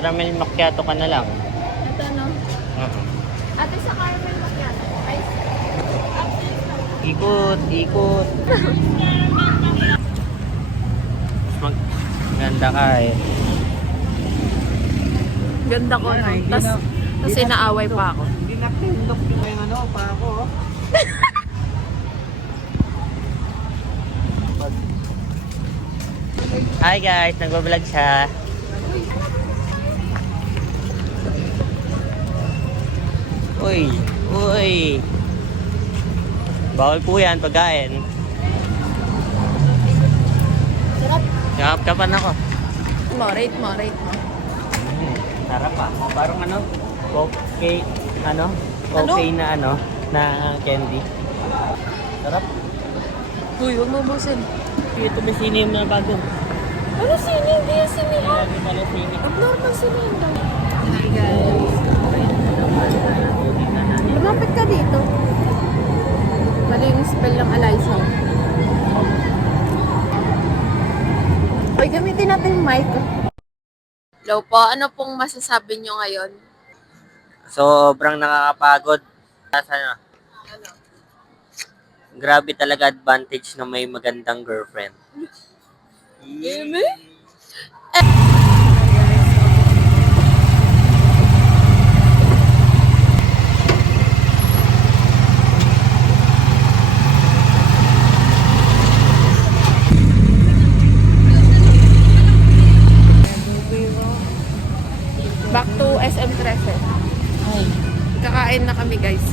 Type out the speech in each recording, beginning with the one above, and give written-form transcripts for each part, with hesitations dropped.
Caramel macchiato ka na lang. Ito no. Ate sa caramel macchiato. Ice. Ikot, ikot. Ganda ka eh. Ganda ko, no? Tapos inaaway pa ako. Hindi na pindok yung ano, pa ako. Hi guys, nagbablog siya. Uy, uy. Bawal po yan, pagkain. Sarap. Kapan ako. Rate mo. Sarap ah. Parang ano, okay, okay na na candy. Sarap. Uy, huwag mo busin. Ito ba sini yung mga bago? Ano sini? Hindi yung sinihan. Hindi pala sini. Abnormal sinihan daw. Hi guys. Lumapit ka dito. Mali yung spell ng Eliza. Uy, gamitin natin yung mic. Hello po, ano pong masasabi nyo ngayon? Sobrang nakakapagod. Ano? Grabe talaga advantage na may magandang girlfriend. Eme? Back to SM Treasure. Ay, Kakain na kami guys.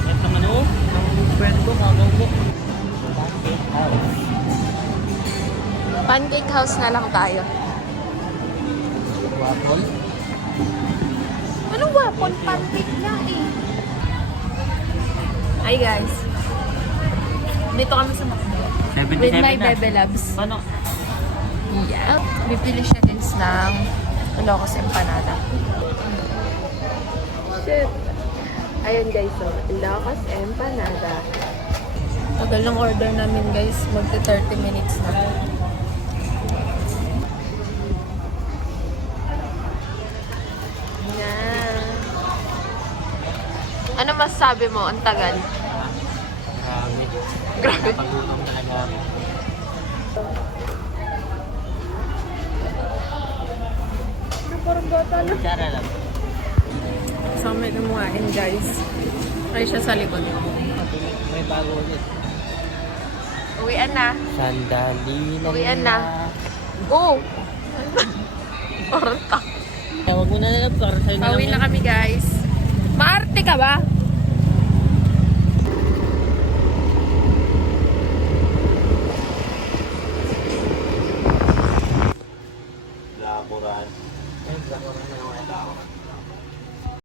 sakit ng ano? Ang friend ko, kagaw ko. Pancake house. Pancake house na lang tayo. Waffle. Anong waffle? Pancake lang eh. Hi guys. Dito kami sa McDo. 77 With my na. Bebe Labs. Paano? Yeah. Bibili siya din ng Ilocos Empanada. Shit. Ayun guys, so Ilocos Empanada. Tagal ng order namin guys. Magti 30 minutes na. Yeah. Ano masasabi mo? Ang tagal. Grabe. Grabe. Pagulong talaga. Parang bata na. Tsara lang. So, may kumuhain guys. Ay siya sa likod. May bago ulit. Uwian na. Sandali na. Uwian na. Go! Parang tak. Huwag mo na lang para sa'yo na Pauwi lang. na kami guys. Maarte ka ba?